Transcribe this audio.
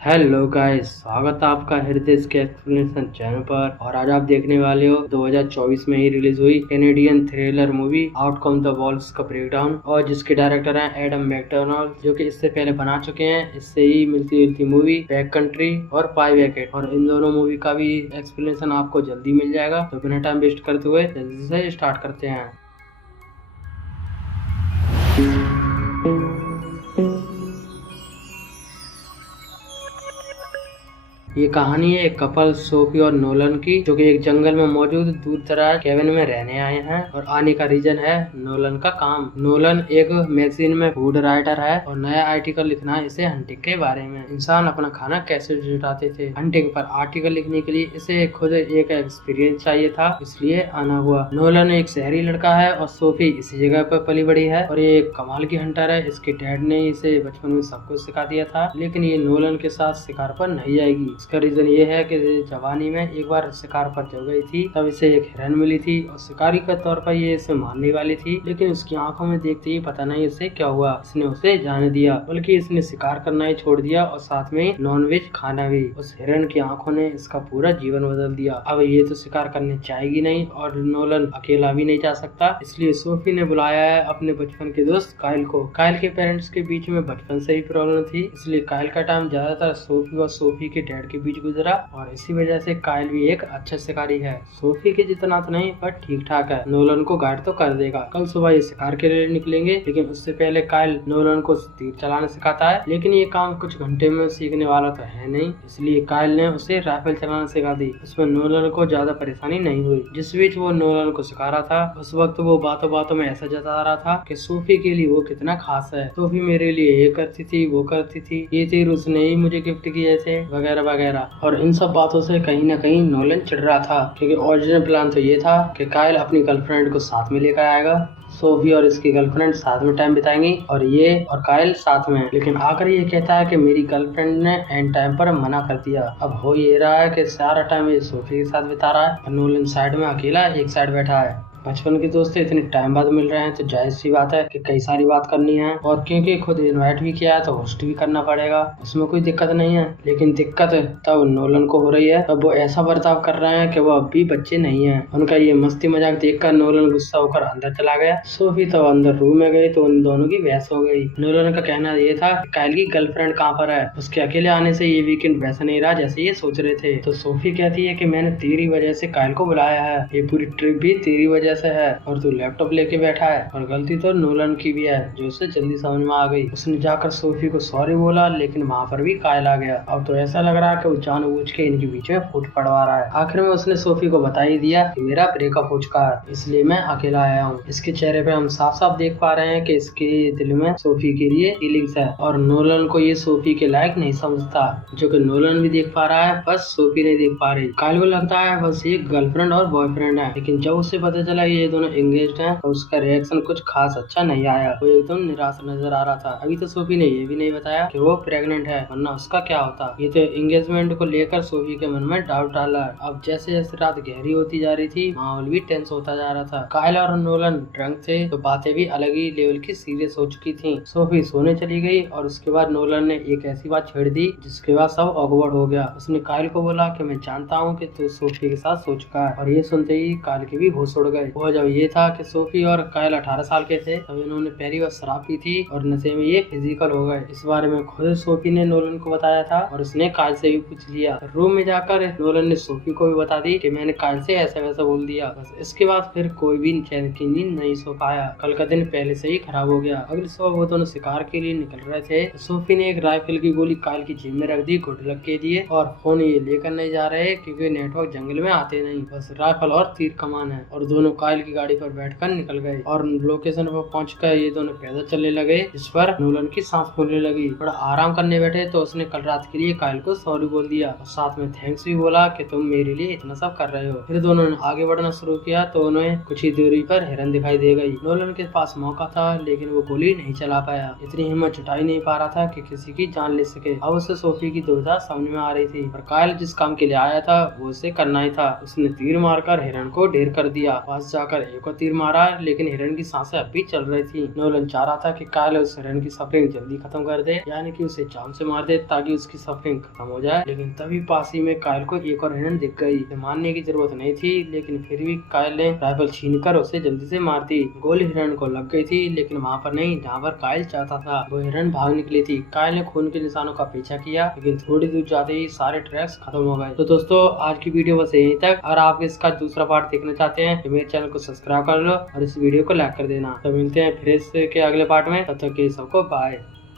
Hello guys, स्वागत है आपका हृदय के एक्सप्लेनेशन चैनल पर। और आज आप देखने वाले हो 2024 में ही रिलीज हुई Canadian thriller movie outcome the walls का ब्रेकडाउन, और जिसके डायरेक्टर हैं एडम मैकडोनाल्ड, जो कि इससे पहले बना चुके हैं इससे ही मिलती जुलती मूवी बैक कंट्री और पाई वैकेट। और इन दोनों मूवी का भी एक्सप्लेनेशन आपको जल्दी मिल जाएगा, तो बिना टाइम वेस्ट करते हुए जल्दी से स्टार्ट करते हैं। ये कहानी है एक कपल सोफी और नोलन की, जो कि एक जंगल में मौजूद दूर दराज केबिन में रहने आए हैं। और आने का रीजन है नोलन का काम। नोलन एक मैगजीन में फूड राइटर है और नया आर्टिकल लिखना है इसे हंटिंग के बारे में। इंसान अपना खाना कैसे जुटाते थे, हंटिंग पर आर्टिकल लिखने के लिए इसे खुद एक एक्सपीरियंस चाहिए था, इसलिए आना हुआ। नोलन एक शहरी लड़का है और सोफी इसी जगह पर पली बड़ी है और ये एक कमाल की हंटर है। इसके डैड ने इसे बचपन में सब कुछ सिखा दिया था, लेकिन ये नोलन के साथ शिकार पर नहीं जाएगी। इसका रीजन ये है कि जवानी में एक बार शिकार पर जब गई थी, तब इसे एक हिरन मिली थी और शिकारी के तौर पर ये इसे मारने वाली थी, लेकिन उसकी आंखों में देखते ही पता नहीं उसे क्या हुआ, इसने उसे जाने दिया, बल्कि इसने शिकार करना ही छोड़ दिया और साथ में नॉनवेज खाना भी। उस हिरन की आंखों ने इसका पूरा जीवन बदल दिया। अब ये तो शिकार करने जाएगी नहीं और नोलन अकेला भी नहीं जा सकता, इसलिए सोफी ने बुलाया है अपने बचपन के दोस्त काइल को। काइल के पेरेंट्स के बीच में बचपन से ही प्रॉब्लम थी, इसलिए काइल का टाइम ज्यादातर सोफी और सोफी के डैड के बीच गुजरा और इसी वजह से काइल भी एक अच्छा शिकारी है। सोफी के जितना तो नहीं पर ठीक ठाक है। नोलन को गाइड तो कर देगा। कल सुबह ये शिकार के लिए निकलेंगे, लेकिन उससे पहले काइल नोलन को तीर चलाना सिखाता है, लेकिन ये काम कुछ घंटे में सीखने वाला तो है नहीं, इसलिए काइल ने उसे राइफल चलाना सिखा दी। उसमें नोलन को ज्यादा परेशानी नहीं हुई। जिस बीच वो नोलन को सिखा रहा था, उस वक्त वो बातों बातों में ऐसा जता रहा था कि सोफी के लिए वो कितना खास है। सोफी मेरे लिए ये करती थी, वो करती थी, ये तीर उसने ही मुझे गिफ्ट किए थे, वगैरह वगैरह। और इन सब बातों से कहीं न कहीं नोलन चिढ़ रहा था, क्योंकि ओरिजिनल प्लान तो ये था कि काइल अपनी गर्लफ्रेंड को साथ में लेकर आएगा, सोफी और इसकी गर्लफ्रेंड साथ में टाइम बिताएंगी और ये और काइल साथ में। लेकिन आकर ये कहता है कि मेरी गर्लफ्रेंड ने एंड टाइम पर मना कर दिया। अब हो ये रहा है कि सारा टाइम ये सोफी के साथ बिता रहा है और नोलन साइड में अकेला एक साइड बैठा है। बचपन के दोस्त इतने टाइम बाद मिल रहे हैं तो जाहिर सी बात है कि कई सारी बात करनी है, और क्योंकि खुद इनवाइट भी किया है तो होस्ट भी करना पड़ेगा, इसमें कोई दिक्कत नहीं है। लेकिन दिक्कत तब नोलन को हो रही है। अब वो ऐसा बर्ताव कर रहे हैं कि वो अब भी बच्चे नहीं है। उनका ये मस्ती मजाक देखकर नोलन गुस्सा होकर अंदर चला गया। सोफी तो अंदर रूम में गई तो उन दोनों की बहस हो गई। नोलन का कहना ये था कि काइल की गर्लफ्रेंड कहाँ पर है, उसके अकेले आने से ये वीकेंड वैसा नहीं रहा जैसे ये सोच रहे थे। तो सोफी कहती है कि मैंने तेरी वजह से काइल को बुलाया है, ये पूरी ट्रिप भी तेरी वजह से है और तू लैपटॉप लेके बैठा है। और गलती तो नोलन की भी है, जो उसे जल्दी समझ में आ गई। उसने जाकर सोफी को सॉरी बोला, लेकिन वहाँ पर भी काइल आ गया। अब तो ऐसा लग रहा है कि वो जानबूझ के इनके बीच में फूट पड़वा रहा है। आखिर में उसने सोफी को बता ही दिया कि मेरा ब्रेकअप हो चुका है, इसलिए मैं अकेला आया हूँ। इसके चेहरे पे हम साफ साफ देख पा रहे हैं कि इसके दिल में सोफी के लिए फीलिंग्स है और नोलन को ये सोफी के लायक नहीं समझता, जो कि नोलन भी देख पा रहा है, बस सोफी नहीं देख पा रही। काइल को लगता है बस ये गर्लफ्रेंड और बॉयफ्रेंड है, लेकिन जब उसे पता चला ये दोनों एंगेज्ड हैं तो उसका रिएक्शन कुछ खास अच्छा नहीं आया। वो एकदम निराश नजर आ रहा था। अभी तो सोफी ने ये भी नहीं बताया कि वो प्रेग्नेंट है, वरना उसका क्या होता। ये तो एंगेजमेंट को लेकर सोफी के मन में डाउट डाला। अब जैसे जैसे रात गहरी होती जा रही थी, माहौल भी टेंस होता जा रहा था। काइल और नोलन ड्रंक थे तो बातें भी अलग ही लेवल की सीरियस हो चुकी थी। सोफी सोने चली गई और उसके बाद नोलन ने एक ऐसी बात छेड़ दी जिसके बाद सब ऑकवर्ड हो गया। उसने काइल को बोला कि मैं जानता हूँ कि तू सोफी के साथ सो चुका है, और ये सुनते ही काइल के भी होश उड़ गए। वो जब ये था कि सोफी और काइल 18 साल के थे, तब इन्होंने पहली बार शराब पी थी और नशे में ये फिजिकल हो गए। इस बारे में खुद सोफी ने नोलन को बताया था और उसने काइल से भी पूछ लिया। रूम में जाकर नोलन ने सोफी को भी बता दी कि मैंने काइल से ऐसा वैसा बोल दिया। बस इसके बाद फिर कोई भी चैन की नींद नहीं सो पाया। कल का दिन पहले से ही खराब हो गया। अगली सुबह वो दोनों शिकार के लिए निकल रहे थे। सोफी ने एक राइफल की गोली काइल की जेब में रख दी, गुड लक के दिए, और फोन ये लेकर नहीं जा रहे क्योंकि नेटवर्क जंगल में आते नहीं, बस राइफल और तीर कमान है। और दोनों काइल की गाड़ी पर बैठकर निकल गए और लोकेशन पर पहुंचकर ये दोनों पैदल चलने लगे, जिस पर नोलन की सांस फूलने लगी। थोड़ा आराम करने बैठे तो उसने कल रात के लिए काइल को सॉरी बोल दिया और साथ में थैंक्स भी बोला कि तुम मेरे लिए इतना सब कर रहे हो। फिर दोनों ने आगे बढ़ना शुरू किया तो उन्हें कुछ ही दूरी पर हिरन दिखाई दे गई। नोलन के पास मौका था, लेकिन वो गोली नहीं चला पाया। इतनी हिम्मत जुटा ही नहीं पा रहा था कि किसी की जान ले सके। अब उसे सोफी की दुविधा समझ में आ रही थी, पर काइल जिस काम के लिए आया था वो उसे करना ही था। उसने तीर मारकर हिरन को ढेर कर दिया। पास पास जाकर एक और तीर मारा, लेकिन हिरन की सांसें अब भी चल रही थी। नोलन चाह रहा था कि कायल उस हिरन की सफरिंग जल्दी खत्म कर दे, यानी कि उसे जान से मार दे ताकि उसकी सफरिंग खत्म हो जाए। लेकिन तभी पास ही में कायल को एक और हिरन दिख गई। मारने की जरूरत नहीं थी, लेकिन फिर भी कायल ने राइफल छीनकर उसे जल्दी से मार दी। गोली हिरन को लग गई थी, लेकिन वहाँ पर नहीं जहाँ पर कायल चाहता था। वो हिरन भाग निकली थी। कायल ने खून के निशानों का पीछा किया, लेकिन थोड़ी दूर जाते ही सारे ट्रैक्स खत्म हो गए। तो दोस्तों आज की वीडियो बस यहीं तक। और आप इसका दूसरा पार्ट देखना चाहते हैं तो मेरे चैनल को सब्सक्राइब कर लो और इस वीडियो को लाइक कर देना। तो मिलते हैं फिर इसके अगले पार्ट में, तब तक के लिए सबको बाय।